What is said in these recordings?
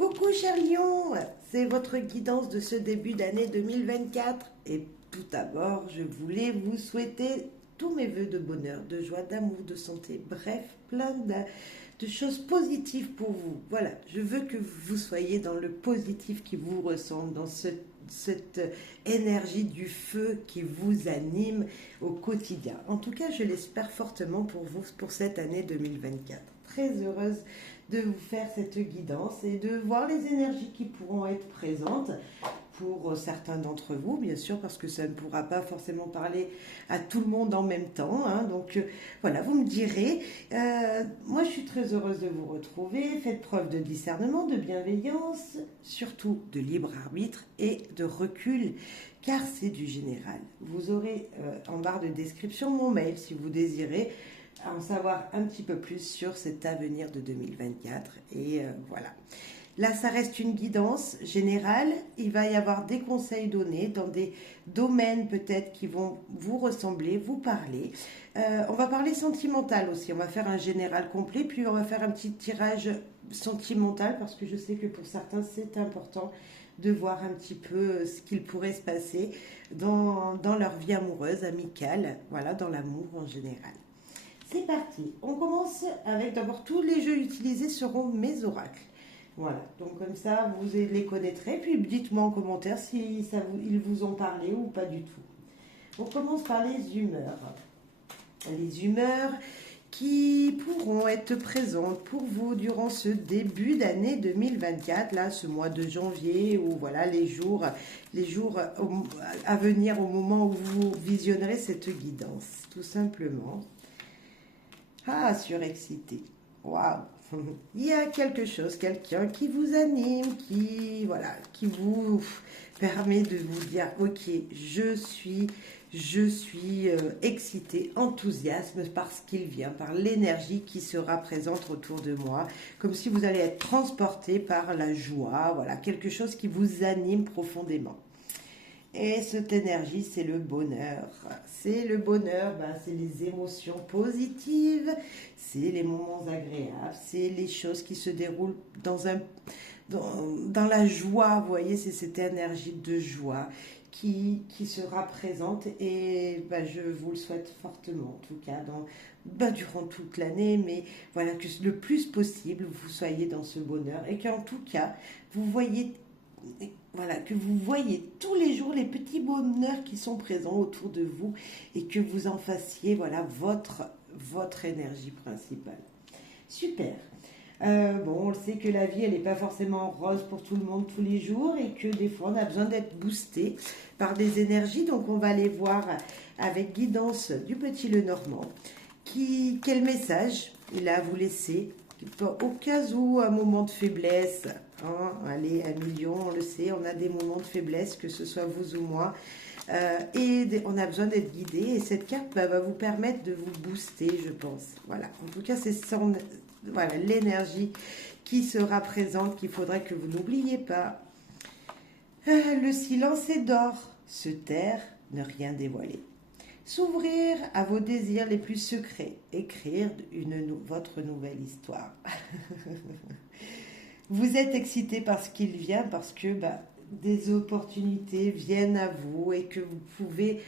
Coucou cher Lion, c'est votre guidance de ce début d'année 2024 et tout d'abord je voulais vous souhaiter tous mes vœux de bonheur, de joie, d'amour, de santé, bref, plein de choses positives pour vous. Voilà, je veux que vous soyez dans le positif qui vous ressemble, dans cette énergie du feu qui vous anime au quotidien. En tout cas, je l'espère fortement pour vous pour cette année 2024. Très heureuse de vous faire cette guidance et de voir les énergies qui pourront être présentes pour certains d'entre vous, bien sûr, parce que ça ne pourra pas forcément parler à tout le monde en même temps. Hein. Donc voilà, vous me direz. Moi, je suis très heureuse de vous retrouver. Faites preuve de discernement, de bienveillance, surtout de libre arbitre et de recul, car c'est du général. Vous aurez en barre de description mon mail si vous désirez en savoir un petit peu plus sur cet avenir de 2024. Et voilà. Là, ça reste une guidance générale. Il va y avoir des conseils donnés dans des domaines peut-être qui vont vous ressembler, vous parler. On va parler sentimental aussi. On va faire un général complet, puis on va faire un petit tirage sentimental parce que je sais que pour certains, c'est important de voir un petit peu ce qu'il pourrait se passer dans leur vie amoureuse, amicale, voilà, dans l'amour en général. C'est parti. On commence avec d'abord tous les jeux utilisés seront mes oracles. Voilà, donc comme ça, vous les connaîtrez. Puis dites-moi en commentaire si ils vous ont parlé ou pas du tout. On commence par les humeurs. Les humeurs qui pourront être présentes pour vous durant ce début d'année 2024, là, ce mois de janvier, ou voilà, les jours à venir au moment où vous visionnerez cette guidance, tout simplement. Ah, surexcité. Waouh. Il y a quelque chose, quelqu'un qui vous anime, qui vous permet de vous dire, ok, je suis excité, enthousiasme par ce qu'il vient, par l'énergie qui sera présente autour de moi, comme si vous allez être transporté par la joie, voilà, quelque chose qui vous anime profondément. Et cette énergie, c'est le bonheur. C'est le bonheur, c'est les émotions positives, c'est les moments agréables, c'est les choses qui se déroulent dans la joie. Vous voyez, c'est cette énergie de joie qui sera présente et je vous le souhaite fortement, en tout cas, durant toute l'année, mais voilà, que le plus possible, vous soyez dans ce bonheur et qu'en tout cas, vous voyez... Voilà, que vous voyez tous les jours les petits bonheurs qui sont présents autour de vous et que vous en fassiez voilà, votre énergie principale. Super. Bon, on le sait que la vie, elle n'est pas forcément rose pour tout le monde tous les jours et que des fois, on a besoin d'être boosté par des énergies. Donc, on va aller voir avec guidance du petit Lenormand quel message il a à vous laisser au cas où un moment de faiblesse. Hein, allez, un million, on le sait, on a des moments de faiblesse, que ce soit vous ou moi, on a besoin d'être guidé, et cette carte va vous permettre de vous booster, je pense. Voilà, en tout cas, c'est voilà, l'énergie qui sera présente, qu'il faudrait que vous n'oubliez pas. Le silence est d'or, se taire, ne rien dévoiler. S'ouvrir à vos désirs les plus secrets, écrire votre nouvelle histoire. Vous êtes excité par ce qu'il vient, parce que des opportunités viennent à vous et que vous pouvez,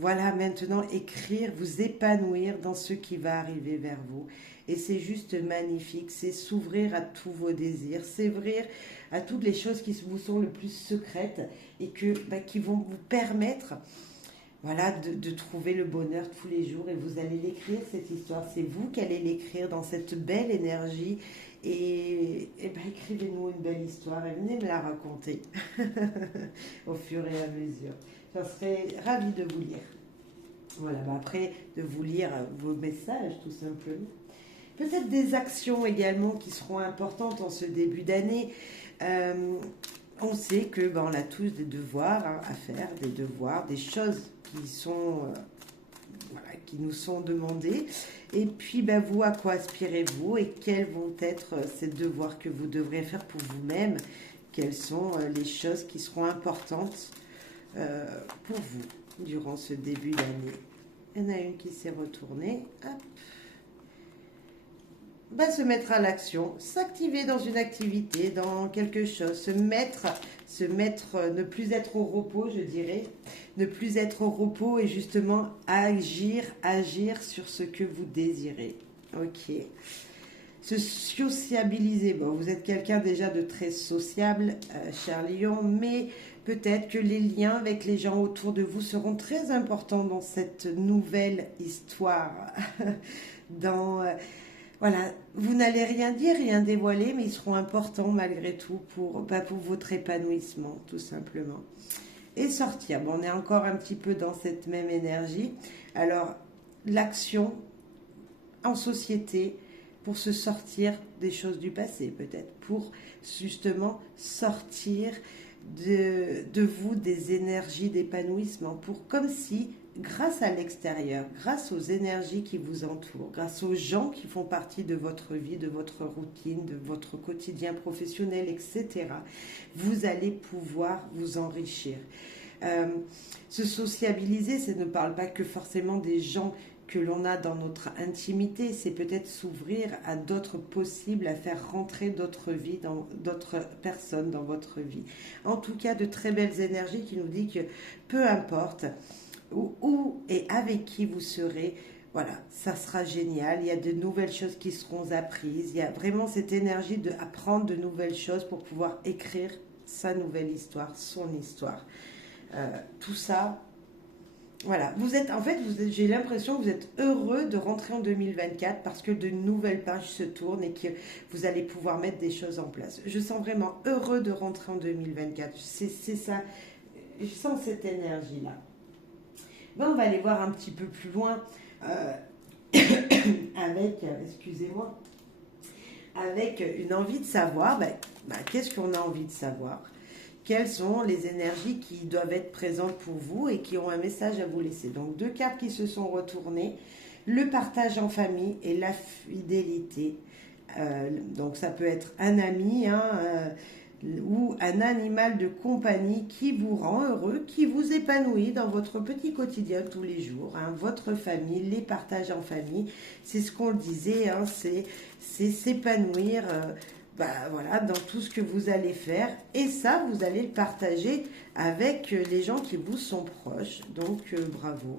voilà, maintenant écrire, vous épanouir dans ce qui va arriver vers vous. Et c'est juste magnifique, c'est s'ouvrir à tous vos désirs, s'ouvrir à toutes les choses qui vous sont le plus secrètes et qui vont vous permettre... Voilà, de trouver le bonheur tous les jours et vous allez l'écrire cette histoire. C'est vous qui allez l'écrire dans cette belle énergie et écrivez-nous une belle histoire et venez me la raconter au fur et à mesure. Je serais ravie de vous lire. Voilà, après de vous lire vos messages tout simplement. Peut-être des actions également qui seront importantes en ce début d'année. On sait que on a tous des devoirs à faire, des devoirs, des choses qui nous sont demandées. Et puis, vous, à quoi aspirez-vous et quels vont être ces devoirs que vous devrez faire pour vous-même? Quelles sont les choses qui seront importantes pour vous durant ce début d'année? Il y en a une qui s'est retournée. Hop. bah, se mettre à l'action, s'activer dans une activité, dans quelque chose, ne plus être au repos, je dirais, ne plus être au repos et justement agir sur ce que vous désirez. Ok. Se sociabiliser. Bon, vous êtes quelqu'un déjà de très sociable, cher Lion, mais peut-être que les liens avec les gens autour de vous seront très importants dans cette nouvelle histoire. dans Voilà, vous n'allez rien dire, rien dévoiler, mais ils seront importants malgré tout pour votre épanouissement, tout simplement. Et sortir. Bon, on est encore un petit peu dans cette même énergie. Alors, l'action en société pour se sortir des choses du passé, peut-être, pour justement sortir de vous des énergies d'épanouissement, pour comme si grâce à l'extérieur, grâce aux énergies qui vous entourent, grâce aux gens qui font partie de votre vie, de votre routine, de votre quotidien professionnel, etc., vous allez pouvoir vous enrichir. Euh, Se sociabiliser, ça ne parle pas que forcément des gens que l'on a dans notre intimité, c'est peut-être s'ouvrir à d'autres possibles, à faire rentrer d'autres vies, d'autres personnes dans votre vie. En tout cas, de très belles énergies qui nous dit que peu importe où et avec qui vous serez, voilà, ça sera génial. Il y a de nouvelles choses qui seront apprises. Il y a vraiment cette énergie d'apprendre de nouvelles choses pour pouvoir écrire sa nouvelle histoire, son histoire. Tout ça, voilà. J'ai l'impression que vous êtes heureux de rentrer en 2024 parce que de nouvelles pages se tournent et que vous allez pouvoir mettre des choses en place. Je sens vraiment heureux de rentrer en 2024. C'est ça. Je sens cette énergie-là. Ben, on va aller voir un petit peu plus loin euh, excusez-moi, avec une envie de savoir, qu'est-ce qu'on a envie de savoir? Quelles sont les énergies qui doivent être présentes pour vous et qui ont un message à vous laisser. Donc, deux cartes qui se sont retournées, le partage en famille et la fidélité. Donc, ça peut être un ami, ou un animal de compagnie qui vous rend heureux, qui vous épanouit dans votre petit quotidien tous les jours. Votre famille, les partages en famille, c'est ce qu'on disait, c'est s'épanouir. Voilà, dans tout ce que vous allez faire. Et ça, vous allez le partager avec les gens qui vous sont proches. Donc, bravo.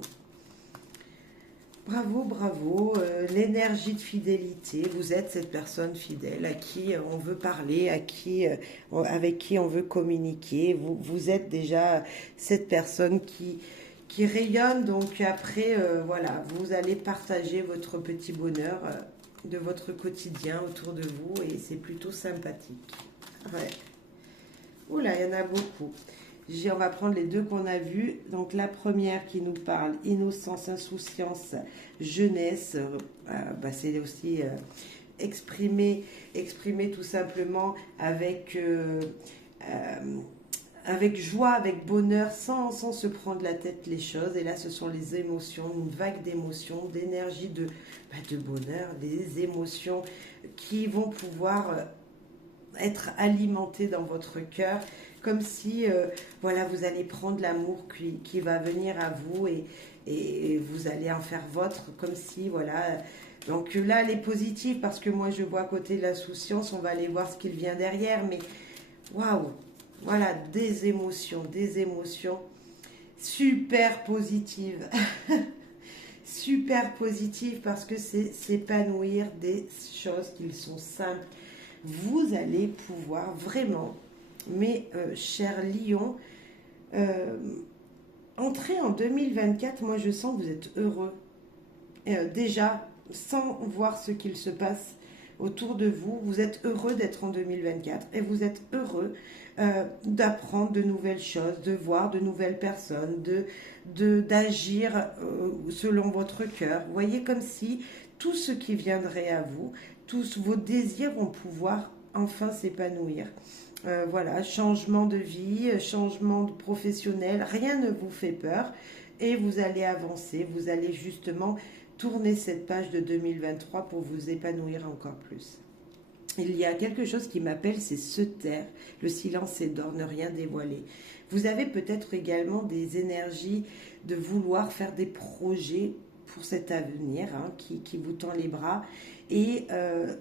Bravo, bravo. L'énergie de fidélité. Vous êtes cette personne fidèle à qui on veut parler, avec qui on veut communiquer. Vous êtes déjà cette personne qui rayonne. Donc, après, voilà, vous allez partager votre petit bonheur de votre quotidien autour de vous et c'est plutôt sympathique. Ouais. Oula, il y en a beaucoup. On va prendre les deux qu'on a vus. Donc la première qui nous parle innocence, insouciance, jeunesse. C'est aussi exprimer tout simplement avec joie, avec bonheur, sans se prendre la tête les choses. Et là, ce sont les émotions, une vague d'émotions, d'énergie, de bonheur, des émotions qui vont pouvoir être alimentées dans votre cœur, comme si, voilà, vous allez prendre l'amour qui va venir à vous et vous allez en faire vôtre, comme si, voilà. Donc là, elle est positive parce que moi, je vois à côté de l'insouciance, on va aller voir ce qu'il vient derrière, mais waouh! Voilà, des émotions super positives. Super positives parce que c'est s'épanouir des choses qui sont simples. Vous allez pouvoir vraiment, mes chers lions, entrer en 2024. Moi, je sens que vous êtes heureux. Déjà, sans voir ce qu'il se passe autour de vous, vous êtes heureux d'être en 2024 et vous êtes heureux d'apprendre de nouvelles choses, de voir de nouvelles personnes, d'agir selon votre cœur. Vous voyez, comme si tout ce qui viendrait à vous, tous vos désirs vont pouvoir enfin s'épanouir. Voilà, changement de vie, changement de professionnel, rien ne vous fait peur et vous allez avancer, vous allez justement tourner cette page de 2023 pour vous épanouir encore plus. Il y a quelque chose qui m'appelle, c'est se taire. Le silence est d'or, ne rien dévoiler. Vous avez peut-être également des énergies de vouloir faire des projets pour cet avenir qui vous tend les bras et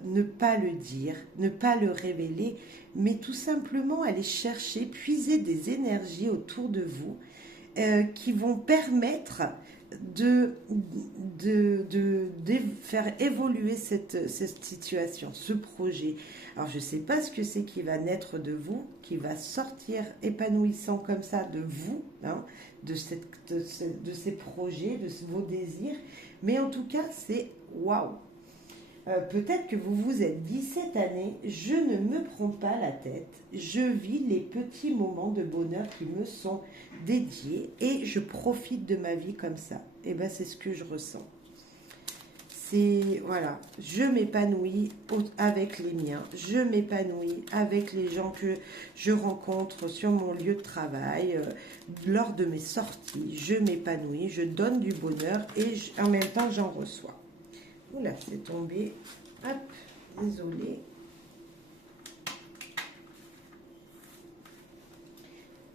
ne pas le dire, ne pas le révéler, mais tout simplement aller chercher, puiser des énergies autour de vous qui vont permettre de faire évoluer cette situation, ce projet. Alors je ne sais pas ce que c'est qui va naître de vous, qui va sortir épanouissant comme ça de vous, hein, de ces projets, vos désirs, mais en tout cas c'est waouh. Peut-être que vous vous êtes dit cette année, je ne me prends pas la tête, je vis les petits moments de bonheur qui me sont dédiés et je profite de ma vie comme ça. Et bien c'est ce que je ressens. C'est, voilà, je m'épanouis avec les miens, je m'épanouis avec les gens que je rencontre sur mon lieu de travail, lors de mes sorties, je m'épanouis, je donne du bonheur et en même temps j'en reçois. Oula, c'est tombé. Hop, désolé.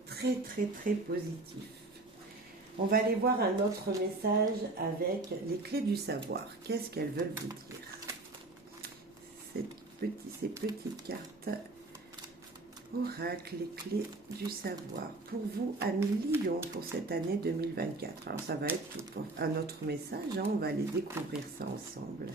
Très, très, très positif. On va aller voir un autre message avec les clés du savoir. Qu'est-ce qu'elles veulent vous dire? Ces petites cartes oracle, les clés du savoir. Pour vous, amis Lion, pour cette année 2024. Alors, ça va être un autre message. Hein, on va aller découvrir ça ensemble.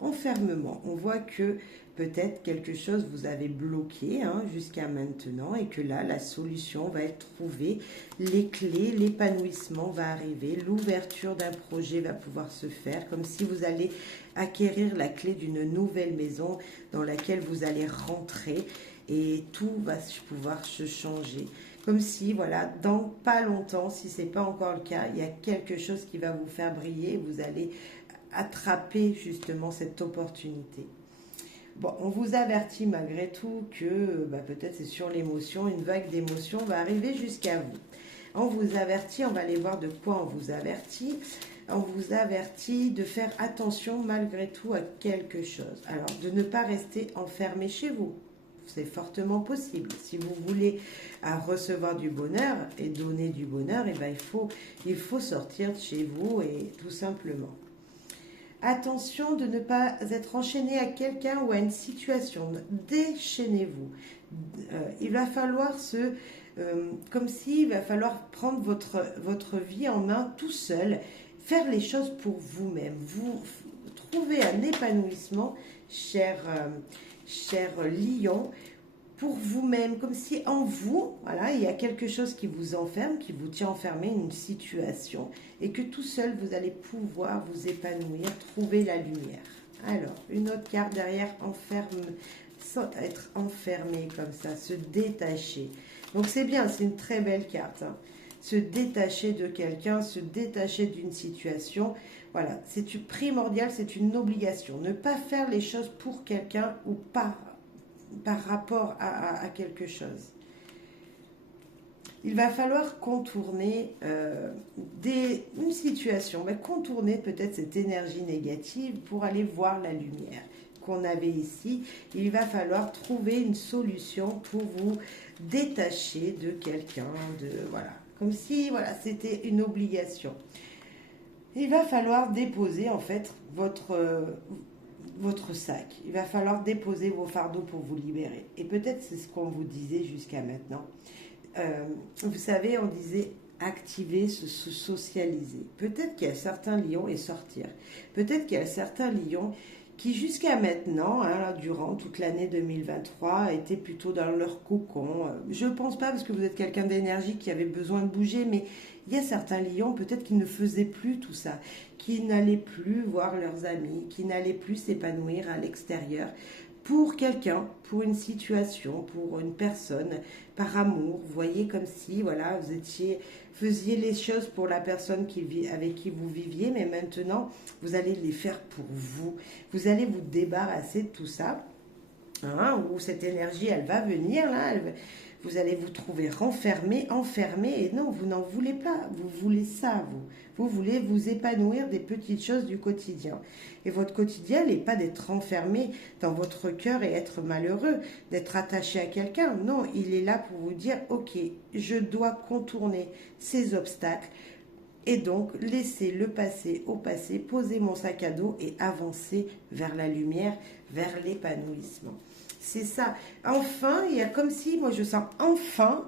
Enfermement. On voit que peut-être quelque chose vous avez bloqué jusqu'à maintenant et que là, la solution va être trouvée. Les clés, l'épanouissement va arriver. L'ouverture d'un projet va pouvoir se faire. Comme si vous allez acquérir la clé d'une nouvelle maison dans laquelle vous allez rentrer. Et tout va pouvoir se changer. Comme si, voilà, dans pas longtemps, si ce n'est pas encore le cas, il y a quelque chose qui va vous faire briller. Vous allez attraper justement cette opportunité. Bon, on vous avertit malgré tout que peut-être c'est sur l'émotion, une vague d'émotion va arriver jusqu'à vous. On vous avertit, on va aller voir de quoi on vous avertit. On vous avertit de faire attention malgré tout à quelque chose. Alors, de ne pas rester enfermé chez vous. C'est fortement possible. Si vous voulez recevoir du bonheur et donner du bonheur, il faut sortir de chez vous et tout simplement. Attention de ne pas être enchaîné à quelqu'un ou à une situation. Déchaînez-vous. Il va falloir comme s'il va falloir prendre votre vie en main tout seul, faire les choses pour vous-même. Vous trouvez un épanouissement, cher Lion, pour vous-même, comme si en vous, voilà, il y a quelque chose qui vous enferme, qui vous tient enfermé, une situation, et que tout seul, vous allez pouvoir vous épanouir, trouver la lumière. Alors, une autre carte derrière, sans être enfermé comme ça, se détacher. Donc c'est bien, c'est une très belle carte. Hein. Se détacher de quelqu'un, se détacher d'une situation. Voilà, c'est primordial, c'est une obligation. Ne pas faire les choses pour quelqu'un ou par rapport à quelque chose. Il va falloir contourner une situation, contourner peut-être cette énergie négative pour aller voir la lumière qu'on avait ici. Il va falloir trouver une solution pour vous détacher de quelqu'un, voilà, comme si voilà, c'était une obligation. Il va falloir déposer en fait votre sac. Il va falloir déposer vos fardeaux pour vous libérer. Et peut-être c'est ce qu'on vous disait jusqu'à maintenant. Vous savez, on disait activer, se socialiser. Peut-être qu'il y a certains lions et sortir. Peut-être qu'il y a certains lions qui jusqu'à maintenant, durant toute l'année 2023, étaient plutôt dans leur cocon. Je ne pense pas parce que vous êtes quelqu'un d'énergie qui avait besoin de bouger, mais il y a certains lions peut-être qui ne faisaient plus tout ça, qui n'allaient plus voir leurs amis, qui n'allaient plus s'épanouir à l'extérieur pour quelqu'un, pour une situation, pour une personne, par amour. Vous voyez comme si voilà, faisiez les choses pour la personne avec qui vous viviez, mais maintenant, vous allez les faire pour vous. Vous allez vous débarrasser de tout ça, où cette énergie, elle va venir, là, vous allez vous trouver enfermé, et non, vous n'en voulez pas, vous voulez ça, vous voulez vous épanouir des petites choses du quotidien. Et votre quotidien n'est pas d'être enfermé dans votre cœur et être malheureux, d'être attaché à quelqu'un. Non, il est là pour vous dire, ok, je dois contourner ces obstacles Et donc, laisser le passé au passé, poser mon sac à dos et avancer vers la lumière, vers l'épanouissement. C'est ça. Enfin, il y a comme si, moi je sens enfin,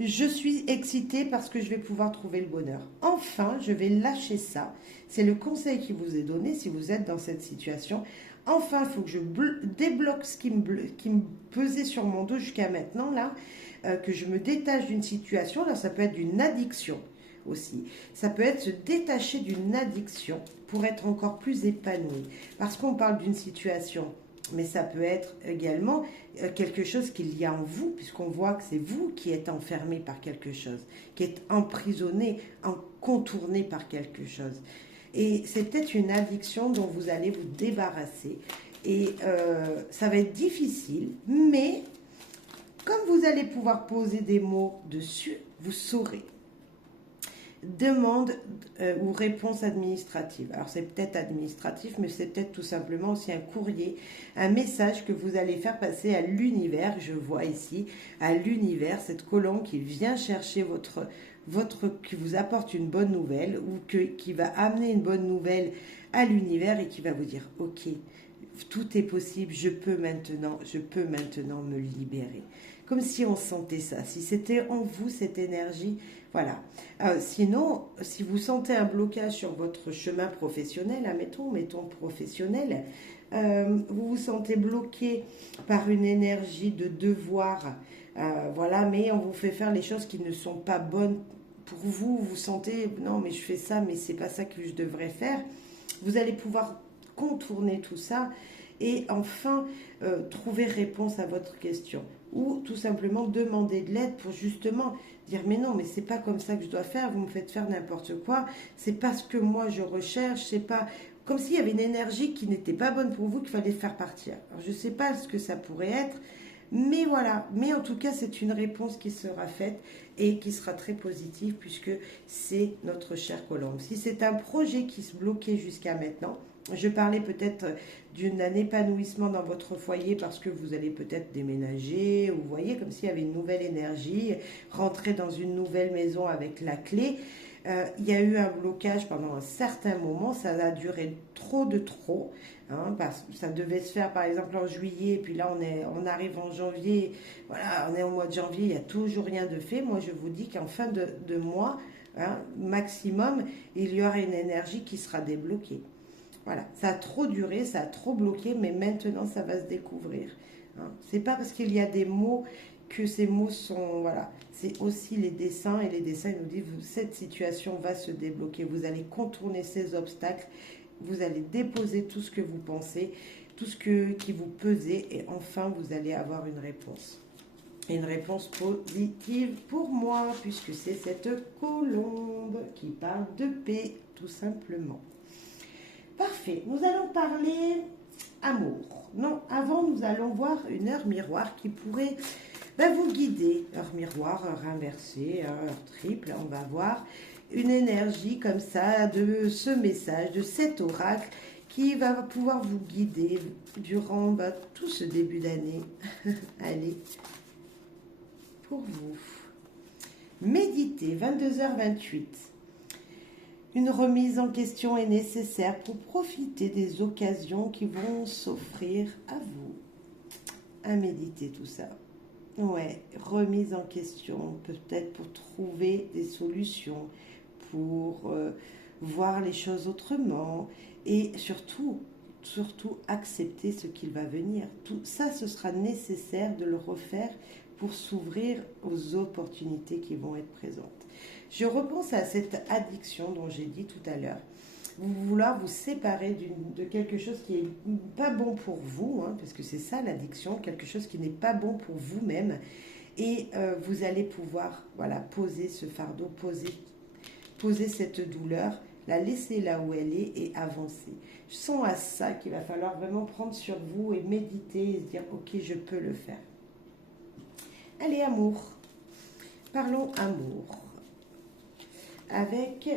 je suis excitée parce que je vais pouvoir trouver le bonheur. Enfin, je vais lâcher ça. C'est le conseil qui vous est donné si vous êtes dans cette situation. Enfin, il faut que je débloque ce qui me pesait sur mon dos jusqu'à maintenant, là, que je me détache d'une situation. Là, ça peut être d'une addiction aussi. Ça peut être se détacher d'une addiction pour être encore plus épanoui. Parce qu'on parle d'une situation, mais ça peut être également quelque chose qu'il y a en vous, puisqu'on voit que c'est vous qui êtes enfermé par quelque chose, qui êtes emprisonné, contourné par quelque chose. Et c'est peut-être une addiction dont vous allez vous débarrasser. Et ça va être difficile, mais comme vous allez pouvoir poser des mots dessus, vous saurez. Demande ou réponse administrative. Alors c'est peut-être administratif, mais c'est peut-être tout simplement aussi un courrier, un message que vous allez faire passer à l'univers. Je vois ici à l'univers cette colombe qui vient chercher qui vous apporte une bonne nouvelle ou qui va amener une bonne nouvelle à l'univers et qui va vous dire ok, tout est possible, je peux maintenant me libérer. Comme si on sentait ça, si c'était en vous cette énergie, voilà. Sinon, si vous sentez un blocage sur votre chemin professionnel, mettons professionnel, vous vous sentez bloqué par une énergie de devoir, voilà, mais on vous fait faire les choses qui ne sont pas bonnes pour vous, vous sentez, non mais je fais ça, mais c'est pas ça que je devrais faire, vous allez pouvoir contourner tout ça et enfin trouver réponse à votre question ou tout simplement demander de l'aide pour justement dire mais non mais c'est pas comme ça que je dois faire, vous me faites faire n'importe quoi, c'est pas ce que moi je recherche, c'est pas comme s'il y avait une énergie qui n'était pas bonne pour vous qu'il fallait faire partir. Alors je sais pas ce que ça pourrait être, mais voilà, mais en tout cas c'est une réponse qui sera faite et qui sera très positive puisque c'est notre chère colombe. Si c'est un projet qui se bloquait jusqu'à maintenant, je parlais peut-être d'un épanouissement dans votre foyer parce que vous allez peut-être déménager, ou vous voyez comme s'il y avait une nouvelle énergie, rentrer dans une nouvelle maison avec la clé. Il y a eu un blocage pendant un certain moment, ça a duré trop, hein, parce que ça devait se faire par exemple en juillet, puis là on arrive en janvier, voilà, on est au mois de janvier, il n'y a toujours rien de fait. Moi je vous dis qu'en fin de mois, hein, maximum, il y aura une énergie qui sera débloquée. Voilà, ça a trop duré, ça a trop bloqué, mais maintenant ça va se découvrir. Hein. C'est pas parce qu'il y a des mots que ces mots sont, voilà, c'est aussi les dessins, et les dessins ils nous disent, cette situation va se débloquer, vous allez contourner ces obstacles, vous allez déposer tout ce que vous pensez, tout ce qui vous pesait, et enfin vous allez avoir une réponse. Et une réponse positive pour moi, puisque c'est cette colombe qui parle de paix, tout simplement. Parfait, nous allons parler amour. Non, avant nous allons voir une heure miroir qui pourrait vous guider. Heure miroir, heure inversée, heure triple, on va voir une énergie comme ça de ce message, de cet oracle qui va pouvoir vous guider durant tout ce début d'année. Allez, pour vous. Méditez, 22h28. Une remise en question est nécessaire pour profiter des occasions qui vont s'offrir à vous. À méditer tout ça. Ouais, remise en question, peut-être pour trouver des solutions, pour voir les choses autrement et surtout accepter ce qu'il va venir. Tout ça, ce sera nécessaire de le refaire pour s'ouvrir aux opportunités qui vont être présentes. Je repense à cette addiction dont j'ai dit tout à l'heure. Vouloir vous séparer de quelque chose qui n'est pas bon pour vous, hein, parce que c'est ça l'addiction, quelque chose qui n'est pas bon pour vous-même. Et vous allez pouvoir poser ce fardeau, poser cette douleur, la laisser là où elle est et avancer. Je sens à ça qu'il va falloir vraiment prendre sur vous et méditer et se dire « Ok, je peux le faire ». Allez, amour. Parlons amour. Avec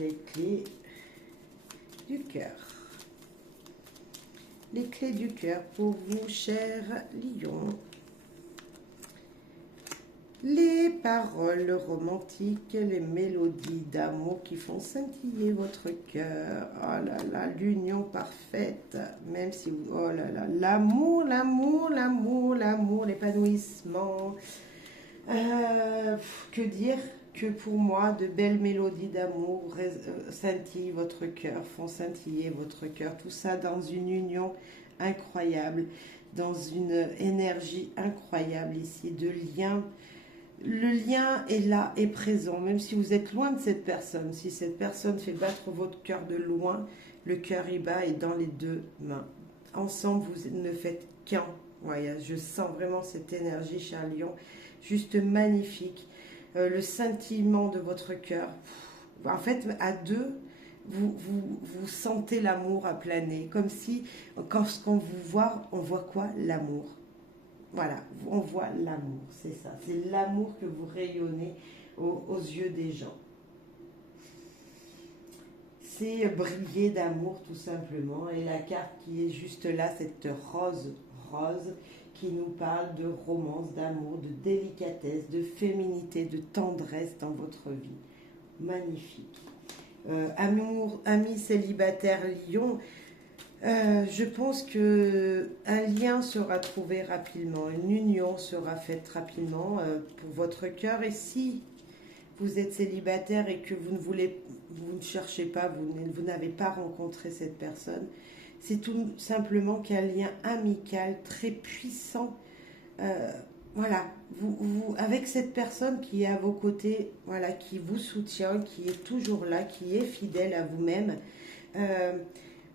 les clés du cœur. Les clés du cœur pour vous, chers lions. Les paroles romantiques, les mélodies d'amour qui font scintiller votre cœur. Oh là là, l'union parfaite, même si vous... Oh là là, l'amour, l'amour, l'amour, l'amour, l'épanouissement. Que dire que pour moi, de belles mélodies d'amour scintillent votre cœur, font scintiller votre cœur. Tout ça dans une union incroyable, dans une énergie incroyable ici, de lien. Le lien est là, est présent, même si vous êtes loin de cette personne. Si cette personne fait battre votre cœur de loin, le cœur y bat et dans les deux mains. Ensemble, vous ne faites qu'un. Ouais, je sens vraiment cette énergie, cher Lion, juste magnifique. Le scintillement de votre cœur. En fait, à deux, vous sentez l'amour à planer. Comme si, quand on vous voit, on voit quoi? L'amour. Voilà, on voit l'amour, c'est ça. C'est l'amour que vous rayonnez aux yeux des gens. C'est briller d'amour tout simplement. Et la carte qui est juste là, cette rose qui nous parle de romance, d'amour, de délicatesse, de féminité, de tendresse dans votre vie. Magnifique. Amis célibataires Lion, je pense que un lien sera trouvé rapidement, une union sera faite rapidement pour votre cœur. Et si vous êtes célibataire et que vous ne cherchez pas, vous n'avez pas rencontré cette personne, c'est tout simplement qu'un lien amical très puissant. Voilà, avec cette personne qui est à vos côtés, voilà, qui vous soutient, qui est toujours là, qui est fidèle à vous-même.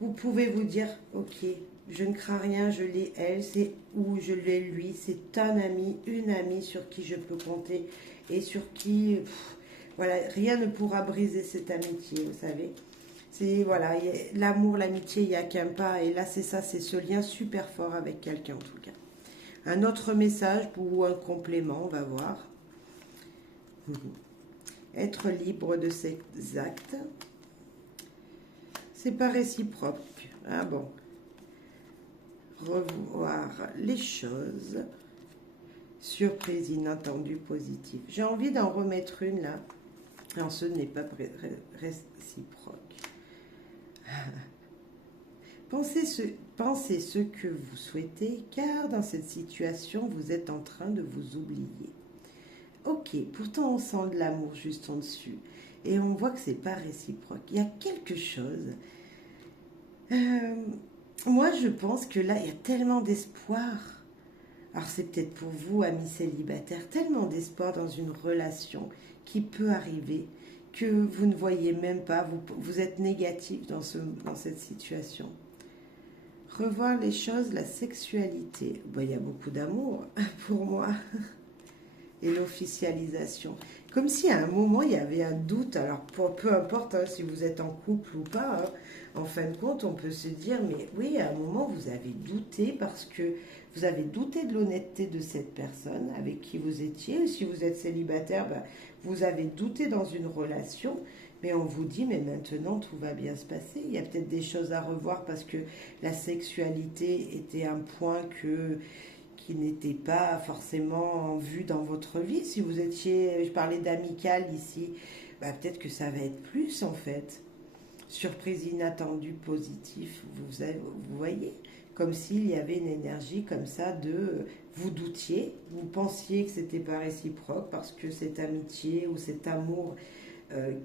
Vous pouvez vous dire, ok, je ne crains rien, je l'ai elle, c'est ou je l'ai lui, c'est un ami, une amie sur qui je peux compter et sur qui, voilà, rien ne pourra briser cette amitié, vous savez. C'est, voilà, l'amour, l'amitié, il n'y a qu'un pas, et là c'est ça, c'est ce lien super fort avec quelqu'un en tout cas. Un autre message ou un complément, on va voir. Être libre de ses actes. C'est pas réciproque. Ah bon. Revoir les choses. Surprise inattendue positive. J'ai envie d'en remettre une là. Non, ce n'est pas réciproque. Pensez ce que vous souhaitez, car dans cette situation, vous êtes en train de vous oublier. Ok, pourtant on sent de l'amour juste en dessus. Et on voit que c'est pas réciproque. Il y a quelque chose. Moi, je pense que là, il y a tellement d'espoir. Alors, c'est peut-être pour vous, amis célibataires, tellement d'espoir dans une relation qui peut arriver que vous ne voyez même pas. Vous êtes négatif dans cette situation. Revoir les choses, la sexualité. Bon, il y a beaucoup d'amour pour moi. Et l'officialisation. Comme si à un moment il y avait un doute, alors peu importe si vous êtes en couple ou pas, en fin de compte on peut se dire, mais oui, à un moment vous avez douté parce que vous avez douté de l'honnêteté de cette personne avec qui vous étiez, et si vous êtes célibataire, vous avez douté dans une relation, mais on vous dit, mais maintenant tout va bien se passer, il y a peut-être des choses à revoir parce que la sexualité était un point qui n'était pas forcément vu dans votre vie. Si vous étiez, je parlais d'amical ici, peut-être que ça va être plus en fait. Surprise inattendue, positif, vous voyez, comme s'il y avait une énergie comme ça de vous doutiez, vous pensiez que c'était pas réciproque parce que cette amitié ou cet amour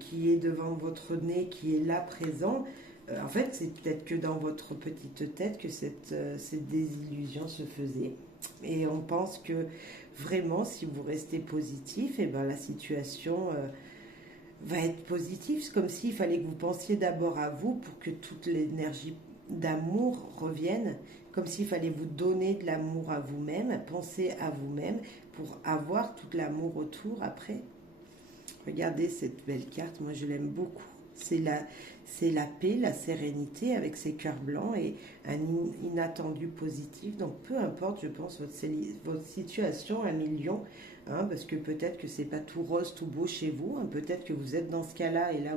qui est devant votre nez, qui est là présent, en fait c'est peut-être que dans votre petite tête que cette désillusion se faisait. Et on pense que vraiment, si vous restez positif, et la situation va être positive. C'est comme s'il fallait que vous pensiez d'abord à vous pour que toute l'énergie d'amour revienne. Comme s'il fallait vous donner de l'amour à vous-même, penser à vous-même pour avoir tout l'amour autour après. Regardez cette belle carte, moi je l'aime beaucoup. C'est la paix, la sérénité avec ses cœurs blancs et un inattendu positif. Donc peu importe, je pense, votre situation, un million, parce que peut-être que c'est pas tout rose, tout beau chez vous. Peut-être que vous êtes dans ce cas-là et là,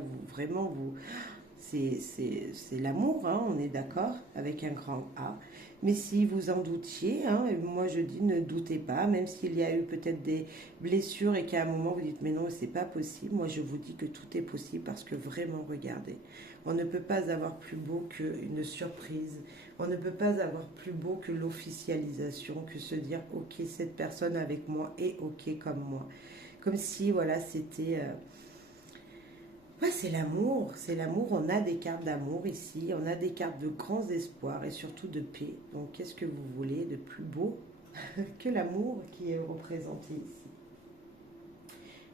c'est l'amour, on est d'accord, avec un grand A. Mais si vous en doutiez, hein, et moi je dis ne doutez pas, même s'il y a eu peut-être des blessures et qu'à un moment vous dites mais non, c'est pas possible, moi je vous dis que tout est possible parce que vraiment, regardez, on ne peut pas avoir plus beau qu'une surprise, on ne peut pas avoir plus beau que l'officialisation, que se dire ok, cette personne avec moi est ok comme moi. Comme si, voilà, c'était... ouais, c'est l'amour, on a des cartes d'amour ici, on a des cartes de grands espoirs et surtout de paix. Donc qu'est-ce que vous voulez de plus beau que l'amour qui est représenté ici?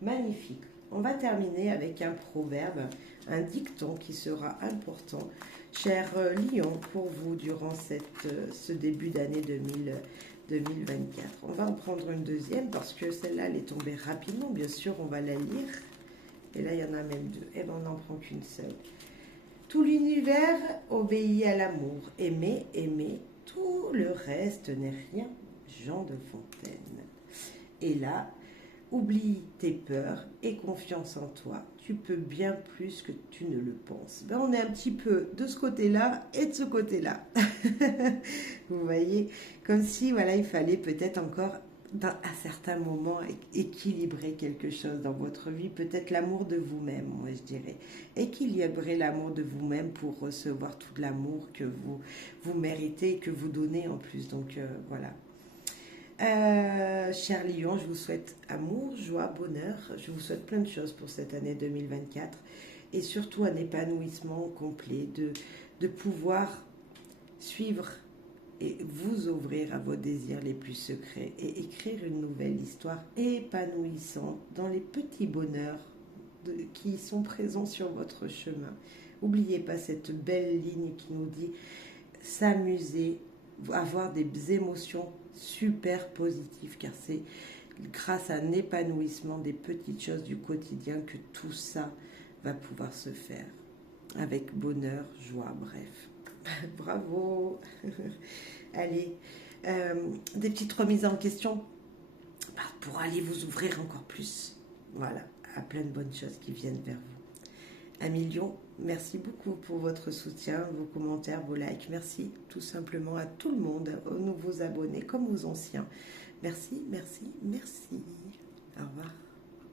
Magnifique. On va terminer avec un proverbe, un dicton qui sera important, cher Lion, pour vous durant ce début d'année 2024. On va en prendre une deuxième parce que celle-là, elle est tombée rapidement. Bien sûr, on va la lire. Et là, il y en a même deux. Et bien, on n'en prend qu'une seule. Tout l'univers obéit à l'amour. Aimer, aimer, tout le reste n'est rien. Jean de Fontaine. Et là, oublie tes peurs et confiance en toi. Tu peux bien plus que tu ne le penses. Ben, on est un petit peu de ce côté-là et de ce côté-là. Vous voyez, comme si voilà, il fallait peut-être encore à certains moments équilibrer quelque chose dans votre vie, peut-être l'amour de vous-même, moi je dirais. Équilibrer l'amour de vous-même pour recevoir tout l'amour que vous méritez et que vous donnez en plus. Donc voilà. Cher Lion, je vous souhaite amour, joie, bonheur. Je vous souhaite plein de choses pour cette année 2024 et surtout un épanouissement complet, de pouvoir suivre et vous ouvrir à vos désirs les plus secrets et écrire une nouvelle histoire épanouissante dans les petits bonheurs qui sont présents sur votre chemin. N'oubliez pas cette belle ligne qui nous dit s'amuser, avoir des émotions super positives, car c'est grâce à un épanouissement des petites choses du quotidien que tout ça va pouvoir se faire avec bonheur, joie, bref. Bravo. Allez, des petites remises en question pour aller vous ouvrir encore plus. Voilà, à plein de bonnes choses qui viennent vers vous. 1 million, merci beaucoup pour votre soutien, vos commentaires, vos likes. Merci tout simplement à tout le monde, aux nouveaux abonnés comme aux anciens. Merci, merci, merci. Au revoir.